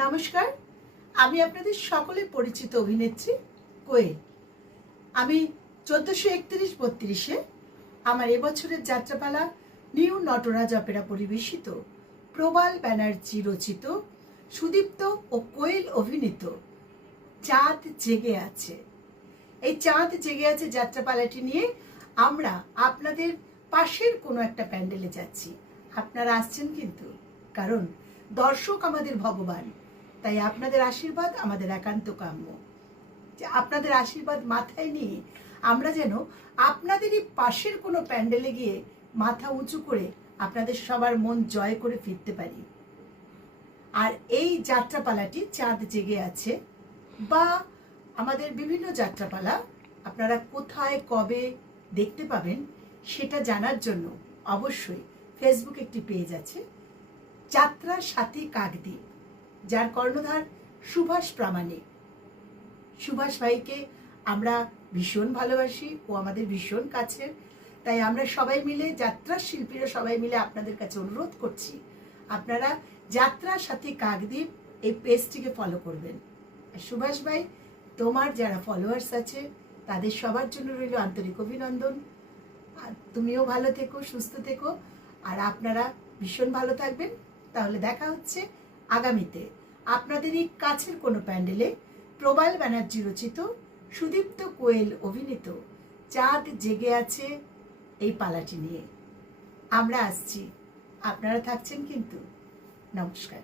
নমস্কার, আমি আপনাদের সকলে পরিচিত অভিনেত্রী কোয়েল। আমি 1431-32-এ আমার এবছরের যাত্রাপালা নিউ নটরাজ অপেরা পরিবেশিত প্রবাল ব্যানার্জি রচিত, সুদীপ্ত ও কোয়েল অভিনীত চাঁদ জেগে আছে, এই চাঁদ জেগে আছে যাত্রাপালাটি নিয়ে আমরা আপনাদের পাশের কোনো একটা প্যান্ডেলে যাচ্ছি। আপনারা আসছেন কিন্তু, কারণ দর্শক আমাদের ভগবান, তাই আপনাদের আশীর্বাদ আমাদের একান্ত কাম্য। যে আপনাদের আশীর্বাদ মাথায় নিয়ে আমরা যেন আপনাদেরই পাশের কোনো প্যান্ডেলে গিয়ে মাথা উঁচু করে আপনাদের সবার মন জয় করে ফিরতে পারি। আর এই যাত্রাপালাটি চাঁদ জেগে আছে বা আমাদের বিভিন্ন যাত্রাপালা আপনারা কোথায় কবে দেখতে পাবেন সেটা জানার জন্য অবশ্যই ফেসবুক একটি পেজ আছে, যাত্রা সাথী কাকদ্বীপ, যার কর্ণধার সুভাষ প্রামাণিক। সুভাষ ভাইকে আমরা ভীষণ ভালোবাসি, ও আমাদের ভীষণ কাছের, তাই আমরা সবাই মিলে, যাত্রা শিল্পীরা সবাই মিলে আপনাদের কাছে অনুরোধ করছি আপনারা যাত্রা সাথী কাকদ্বীপ এই পেজটিকে ফলো করবেন। আর সুভাষ ভাই, তোমার যারা ফলোয়ার্স আছে তাদের সবার জন্য রইল আন্তরিক অভিনন্দন। আর তুমিও ভালো থেকো, সুস্থ থেকো, আর আপনারা ভীষণ ভালো থাকবেন। তাহলে দেখা হচ্ছে আগামীতে আপনাদের এই কাছের কোনো প্যান্ডেলে প্রবাল ব্যানার্জি রচিত, সুদীপ্ত কোয়েল অভিনীত চাঁদ জেগে আছে এই পালাটি নিয়ে। আমরা আসছি, আপনারা থাকছেন কিন্তু। নমস্কার।